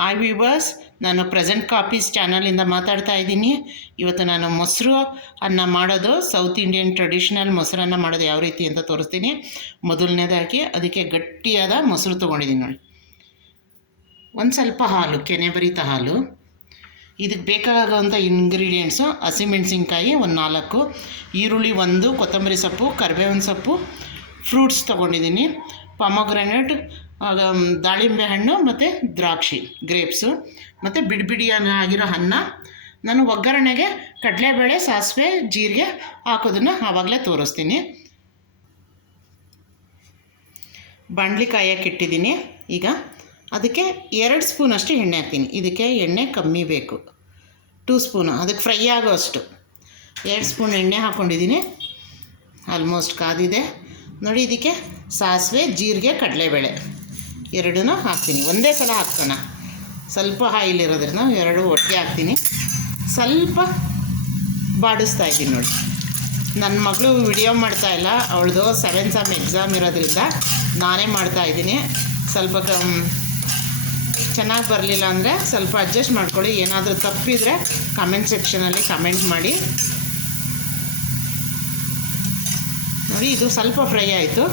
Hi viewers, ನಾನು present copies ಚಾನಲಿಂದ ಮಾತಾಡ್ತಾ ಇದ್ದೀನಿ. ಇವತ್ತು ನಾನು ಮೊಸರು ಅನ್ನ ಮಾಡೋದು, ಸೌತ್ ಇಂಡಿಯನ್ ಟ್ರೆಡಿಷ್ನಲ್ ಮೊಸರನ್ನ ಮಾಡೋದು ಯಾವ ರೀತಿ ಅಂತ ತೋರಿಸ್ತೀನಿ. ಮೊದಲನೇದಾಗಿ ಅದಕ್ಕೆ ಗಟ್ಟಿಯಾದ ಮೊಸರು ತೊಗೊಂಡಿದ್ದೀನಿ ನೋಡಿ. ಒಂದು ಸ್ವಲ್ಪ ಹಾಲು, ಕೆನೆಬರಿತ ಹಾಲು. ಇದಕ್ಕೆ ಬೇಕಾಗೋವಂಥ ಇಂಗ್ರೀಡಿಯೆಂಟ್ಸು: ಹಸಿಮೆಣಸಿನ್ಕಾಯಿ ಒಂದು 4, ಈರುಳ್ಳಿ 1, ಕೊತ್ತಂಬರಿ ಸೊಪ್ಪು, ಕರಿಬೇವಿನ ಸೊಪ್ಪು, ಫ್ರೂಟ್ಸ್ ತೊಗೊಂಡಿದ್ದೀನಿ, ಪೊಮೊಗ್ರಾನೇಟ್, ದಾಳಿಂಬೆ ಹಣ್ಣು ಮತ್ತು ದ್ರಾಕ್ಷಿ, ಗ್ರೇಪ್ಸು, ಮತ್ತು ಬಿಡಿಯಾಗಿರೋ ಅನ್ನ. ನಾನು ಒಗ್ಗರಣೆಗೆ ಕಡಲೆಬೇಳೆ, ಸಾಸಿವೆ, ಜೀರಿಗೆ ಹಾಕೋದನ್ನು ಆವಾಗಲೇ ತೋರಿಸ್ತೀನಿ. ಬಾಣಲಿ ಕಾಯಕ್ಕೆ ಇಟ್ಟಿದ್ದೀನಿ. ಈಗ ಅದಕ್ಕೆ 2 ಸ್ಪೂನಷ್ಟು ಎಣ್ಣೆ ಹಾಕ್ತೀನಿ. ಇದಕ್ಕೆ ಎಣ್ಣೆ ಕಮ್ಮಿ ಬೇಕು, 2 ಸ್ಪೂನು, ಅದಕ್ಕೆ ಫ್ರೈ ಆಗೋ ಅಷ್ಟು 2 ಸ್ಪೂನ್ ಎಣ್ಣೆ ಹಾಕ್ಕೊಂಡಿದ್ದೀನಿ. ಆಲ್ಮೋಸ್ಟ್ ಕಾದಿದೆ ನೋಡಿ. ಇದಕ್ಕೆ ಸಾಸಿವೆ, ಜೀರಿಗೆ, ಕಡಲೆಬೇಳೆ ಎರಡೂ ಹಾಕ್ತೀನಿ. ಒಂದೇ ಸಲ ಹಾಕ್ಕೋಣ, ಸ್ವಲ್ಪ ಆಯಿಲ್ ಇರೋದ್ರಿಂದ 2 ಒಟ್ಟಿಗೆ ಹಾಕ್ತೀನಿ. ಸ್ವಲ್ಪ ಬಾಡಿಸ್ತಾ ಇದ್ದೀನಿ ನೋಡಿ. ನನ್ನ ಮಗಳು ವಿಡಿಯೋ ಮಾಡ್ತಾಯಿಲ್ಲ, ಅವಳದು 7th ಸೆಮ್ ಎಕ್ಸಾಮ್ ಇರೋದ್ರಿಂದ ನಾನೇ ಮಾಡ್ತಾಯಿದ್ದೀನಿ. ಸ್ವಲ್ಪ ಚೆನ್ನಾಗಿ ಬರಲಿಲ್ಲ ಅಂದರೆ ಸ್ವಲ್ಪ ಅಡ್ಜಸ್ಟ್ ಮಾಡ್ಕೊಳ್ಳಿ. ಏನಾದರೂ ತಪ್ಪಿದರೆ ಕಮೆಂಟ್ ಸೆಕ್ಷನಲ್ಲಿ ಕಮೆಂಟ್ ಮಾಡಿ. ನೋಡಿ, ಇದು ಸ್ವಲ್ಪ ಫ್ರೈ ಆಯಿತು.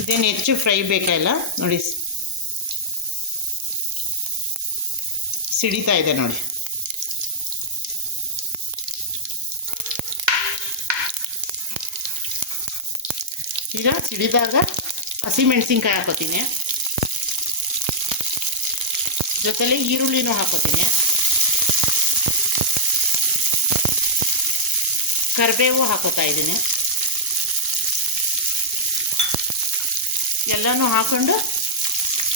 ಇದೇನು ಹೆಚ್ಚು ಫ್ರೈ ಬೇಕಾಗಿಲ್ಲ ನೋಡಿ. ಸಿಡಿತಾ ಇದೆ ನೋಡಿ. ಈಗ ಸಿಡಿದಾಗ ಹಸಿಮೆಣಸಿನ್ಕಾಯಿ ಹಾಕೋತೀನಿ, ಜೊತೆಲಿ ಈರುಳ್ಳಿನೂ ಹಾಕೋತೀನಿ, ಕರಿಬೇವು ಹಾಕೋತಾ ಇದ್ದೀನಿ. ಎಲ್ಲನೂ ಹಾಕ್ಕೊಂಡು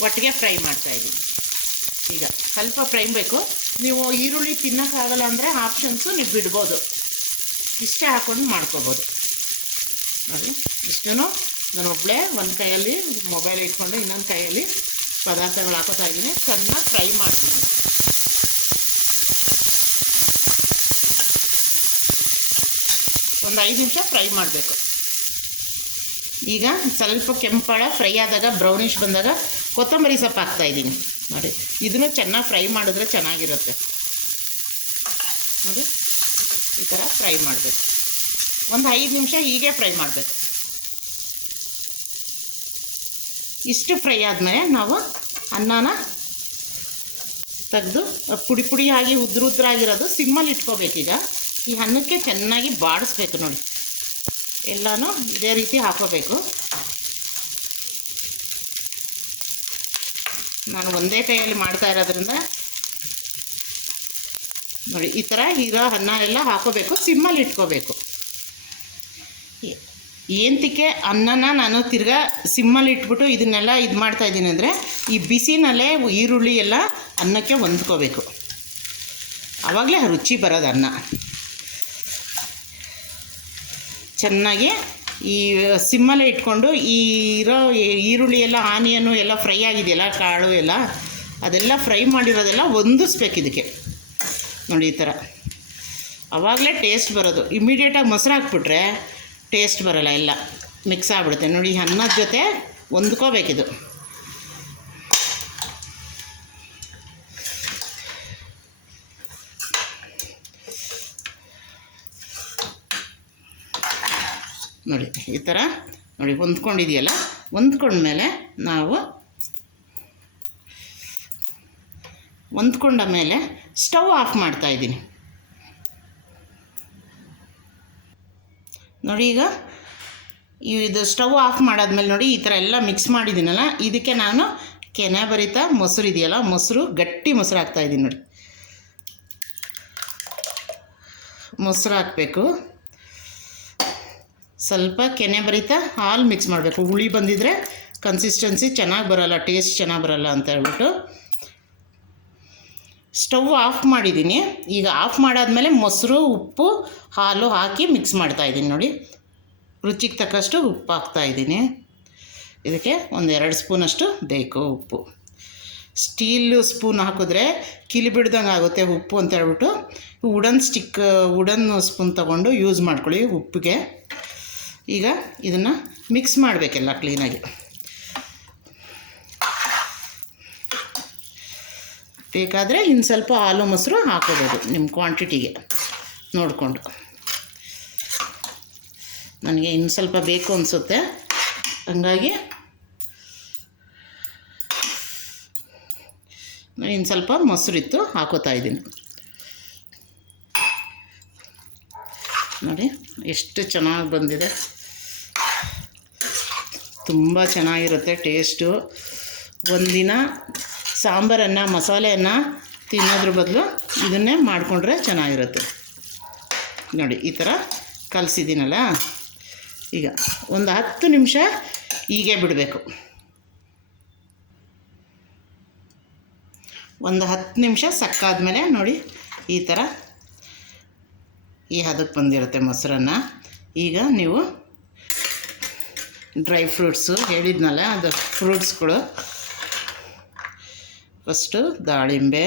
ಒಟ್ಟಿಗೆ ಫ್ರೈ ಮಾಡ್ತಾಯಿದ್ದೀನಿ. ಈಗ ಸ್ವಲ್ಪ ಫ್ರೈ ಬೇಕು. ನೀವು ಈರುಳ್ಳಿ ತಿನ್ನೋಕ್ಕಾಗಲ್ಲ ಅಂದರೆ ಆಪ್ಷನ್ಸು ನೀವು ಬಿಡ್ಬೋದು, ಇಷ್ಟೇ ಹಾಕ್ಕೊಂಡು ಮಾಡ್ಕೋಬೋದು ನೋಡಿ. ಇಷ್ಟೂ ನಾನು ಒಬ್ಬಳೇ ಒಂದು ಕೈಯಲ್ಲಿ ಮೊಬೈಲ್ ಇಟ್ಕೊಂಡು ಇನ್ನೊಂದು ಕೈಯಲ್ಲಿ ಪದಾರ್ಥಗಳು ಹಾಕೋತಾ ಇದ್ದೀನಿ. ಚೆನ್ನಾಗಿ ಫ್ರೈ ಮಾಡ್ತೀನಿ. ಒಂದು 5 ನಿಮಿಷ ಫ್ರೈ ಮಾಡಬೇಕು. ಈಗ ಸ್ವಲ್ಪ ಕೆಂಪಾಳ ಫ್ರೈ ಆದಾಗ, ಬ್ರೌನಿಷ್ ಬಂದಾಗ ಕೊತ್ತಂಬರಿ ಸೊಪ್ಪು ಹಾಕ್ತಾಯಿದ್ದೀನಿ ನೋಡಿ. ಇದನ್ನು ಚೆನ್ನಾಗಿ ಫ್ರೈ ಮಾಡಿದ್ರೆ ಚೆನ್ನಾಗಿರುತ್ತೆ ನೋಡಿ. ಈ ಥರ ಫ್ರೈ ಮಾಡಬೇಕು. ಒಂದು 5 ನಿಮಿಷ ಹೀಗೆ ಫ್ರೈ ಮಾಡಬೇಕು. ಇಷ್ಟು ಫ್ರೈ ಆದಮೇಲೆ ನಾವು ಅನ್ನನ ತೆಗೆದು ಪುಡಿ ಪುಡಿಯಾಗಿ ಉದ್ರಾಗಿರೋದು ಸಿಮ್ಮಲ್ಲಿ ಇಟ್ಕೋಬೇಕೀಗ. ಈ ಅನ್ನಕ್ಕೆ ಚೆನ್ನಾಗಿ ಬಾಡಿಸ್ಬೇಕು ನೋಡಿ. ಎಲ್ಲನೂ ಇದೇ ರೀತಿ ಹಾಕೋಬೇಕು. ನಾನು ಒಂದೇ ಕೈಯಲ್ಲಿ ಮಾಡ್ತಾ ಇರೋದ್ರಿಂದ ನೋಡಿ, ಈ ಥರ ಇರೋ ಅನ್ನ ಎಲ್ಲ ಹಾಕೋಬೇಕು, ಸಿಮ್ಮಲ್ಲಿ ಇಟ್ಕೋಬೇಕು. ಏಂತಕ್ಕೆ ಅನ್ನನ ನಾನು ತಿರ್ಗಾ ಸಿಮ್ಮಲ್ಲಿ ಇಟ್ಬಿಟ್ಟು ಇದನ್ನೆಲ್ಲ ಇದು ಮಾಡ್ತಾಯಿದ್ದೀನಿ ಅಂದರೆ, ಈ ಬಿಸಿನಲ್ಲೇ ಈರುಳ್ಳಿ ಎಲ್ಲ ಅನ್ನಕ್ಕೆ ಹೊಂದ್ಕೋಬೇಕು, ಆವಾಗಲೇ ರುಚಿ ಬರೋದು ಅನ್ನ. ಚೆನ್ನಾಗಿ ಈ ಸಿಮ್ಮಲ್ಲೇ ಇಟ್ಕೊಂಡು ಈ ಇರೋ ಈರುಳ್ಳಿ ಎಲ್ಲ, ಆನಿಯನ್ನು ಎಲ್ಲ ಫ್ರೈ ಆಗಿದೆಯಲ್ಲ, ಕಾಳು ಎಲ್ಲ ಅದೆಲ್ಲ ಫ್ರೈ ಮಾಡಿರೋದೆಲ್ಲ ಹೊಂದಿಸ್ಬೇಕು ಇದಕ್ಕೆ ನೋಡಿ. ಈ ಥರ ಆವಾಗಲೇ ಟೇಸ್ಟ್ ಬರೋದು. ಇಮ್ಮಿಡಿಯೇಟಾಗಿ ಮೊಸರು ಹಾಕ್ಬಿಟ್ರೆ ಟೇಸ್ಟ್ ಬರೋಲ್ಲ, ಎಲ್ಲ ಮಿಕ್ಸ್ ಆಗಿಬಿಡುತ್ತೆ ನೋಡಿ. ಅನ್ನದ ಜೊತೆ ಹೊಂದ್ಕೋಬೇಕಿದು. ನೋಡಿ ಈ ಥರ ನೋಡಿ ಹೊಂದ್ಕೊಂಡಿದೆಯಲ್ಲ. ಹೊಂದ್ಕೊಂಡ್ಮೇಲೆ ನಾವು ಹೊಂದ್ಕೊಂಡ ಮೇಲೆ ಸ್ಟವ್ ಆಫ್ ಮಾಡ್ತಾಯಿದ್ದೀನಿ ನೋಡಿ. ಈಗ ಇದು ಸ್ಟವ್ ಆಫ್ ಮಾಡಾದ್ಮೇಲೆ ನೋಡಿ, ಈ ಥರ ಎಲ್ಲ ಮಿಕ್ಸ್ ಮಾಡಿದ್ದೀನಲ್ಲ, ಇದಕ್ಕೆ ನಾನು ಕೆನೆಬರಿತ ಮೊಸರು ಇದೆಯಲ್ಲ, ಮೊಸರು, ಗಟ್ಟಿ ಮೊಸರು ಹಾಕ್ತಾಯಿದ್ದೀನಿ ನೋಡಿ. ಮೊಸರು ಹಾಕಬೇಕು, ಸ್ವಲ್ಪ ಕೆನೆಬರಿತ ಹಾಲು ಮಿಕ್ಸ್ ಮಾಡಬೇಕು. ಹುಳಿ ಬಂದಿದ್ದರೆ ಕನ್ಸಿಸ್ಟೆನ್ಸಿ ಚೆನ್ನಾಗಿ ಬರೋಲ್ಲ, ಟೇಸ್ಟ್ ಚೆನ್ನಾಗಿ ಬರೋಲ್ಲ ಅಂತ ಹೇಳ್ಬಿಟ್ಟು ಸ್ಟವ್ ಆಫ್ ಮಾಡಿದ್ದೀನಿ. ಈಗ ಆಫ್ ಮಾಡಾದ್ಮೇಲೆ ಮೊಸರು, ಉಪ್ಪು, ಹಾಲು ಹಾಕಿ ಮಿಕ್ಸ್ ಮಾಡ್ತಾಯಿದ್ದೀನಿ ನೋಡಿ. ರುಚಿಗೆ ತಕ್ಕಷ್ಟು ಉಪ್ಪು ಹಾಕ್ತಾಯಿದ್ದೀನಿ. ಇದಕ್ಕೆ ಒಂದು 2 ಸ್ಪೂನಷ್ಟು ಬೇಕು ಉಪ್ಪು. ಸ್ಟೀಲ್ ಸ್ಪೂನ್ ಹಾಕಿದ್ರೆ ಕಿಲಿ ಬಿಡ್ದಂಗೆ ಆಗುತ್ತೆ ಉಪ್ಪು ಅಂತ ಹೇಳ್ಬಿಟ್ಟು ವುಡನ್ ಸ್ಪೂನ್ ತೊಗೊಂಡು ಯೂಸ್ ಮಾಡ್ಕೊಳ್ಳಿ ಉಪ್ಪಿಗೆ. ಈಗ ಇದನ್ನು ಮಿಕ್ಸ್ ಮಾಡಬೇಕೆಲ್ಲ ಕ್ಲೀನಾಗಿ. ಬೇಕಾದರೆ ಇನ್ನು ಸ್ವಲ್ಪ ಹಾಲು ಮೊಸರು ಹಾಕೋಬೋದು ನಿಮ್ಮ ಕ್ವಾಂಟಿಟಿಗೆ ನೋಡಿಕೊಂಡು. ನನಗೆ ಇನ್ನು ಸ್ವಲ್ಪ ಬೇಕು ಅನಿಸುತ್ತೆ, ಹಂಗಾಗಿ ಇನ್ನು ಸ್ವಲ್ಪ ಮೊಸರಿತ್ತು ಹಾಕೋತಾ ಇದ್ದೀನಿ. ನೋಡಿ ಎಷ್ಟು ಚೆನ್ನಾಗಿ ಬಂದಿದೆ, ತುಂಬ ಚೆನ್ನಾಗಿರುತ್ತೆ ಟೇಸ್ಟು. ಒಂದಿನ ಸಾಂಬಾರನ್ನು ಮಸಾಲೆಯನ್ನು ತಿನ್ನೋದ್ರ ಬದಲು ಇದನ್ನೇ ಮಾಡಿಕೊಂಡ್ರೆ ಚೆನ್ನಾಗಿರುತ್ತೆ. ನೋಡಿ ಈ ಥರ ಕಲಸಿದ್ದೀನಲ್ಲ, ಈಗ ಒಂದು 10 ನಿಮಿಷ ಹೀಗೆ ಬಿಡಬೇಕು. ಒಂದು 10 ನಿಮಿಷ ಸಕ್ಕಾದ್ಮೇಲೆ ನೋಡಿ ಈ ಥರ ಈ ಹದಕ್ಕೆ ಬಂದಿರುತ್ತೆ ಮೊಸರನ್ನು. ಈಗ ನೀವು ಡ್ರೈ ಫ್ರೂಟ್ಸು ಹೇಳಿದ್ನಲ್ಲ, ಅದು ಫ್ರೂಟ್ಸ್ಗಳು ಫಸ್ಟು ದಾಳಿಂಬೆ,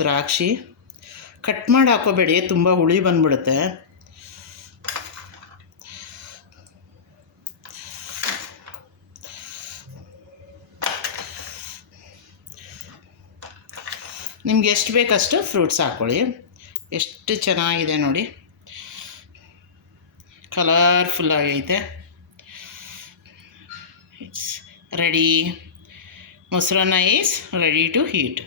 ದ್ರಾಕ್ಷಿ ಕಟ್ ಮಾಡಿ ಹಾಕೋಬೇಡಿ, ತುಂಬ ಹುಳಿ ಬಂದ್ಬಿಡುತ್ತೆ. ನಿಮ್ಗೆ ಎಷ್ಟು ಬೇಕಷ್ಟು ಫ್ರೂಟ್ಸ್ ಹಾಕ್ಕೊಳ್ಳಿ. ಎಷ್ಟು ಚೆನ್ನಾಗಿದೆ ನೋಡಿ, ಕಲರ್ಫುಲ್ ಆಗೈತೆ. It's ready. ಮೊಸರನ್ನ ಈಸ್ ರೆಡಿ ಟು ಹೀಟ್.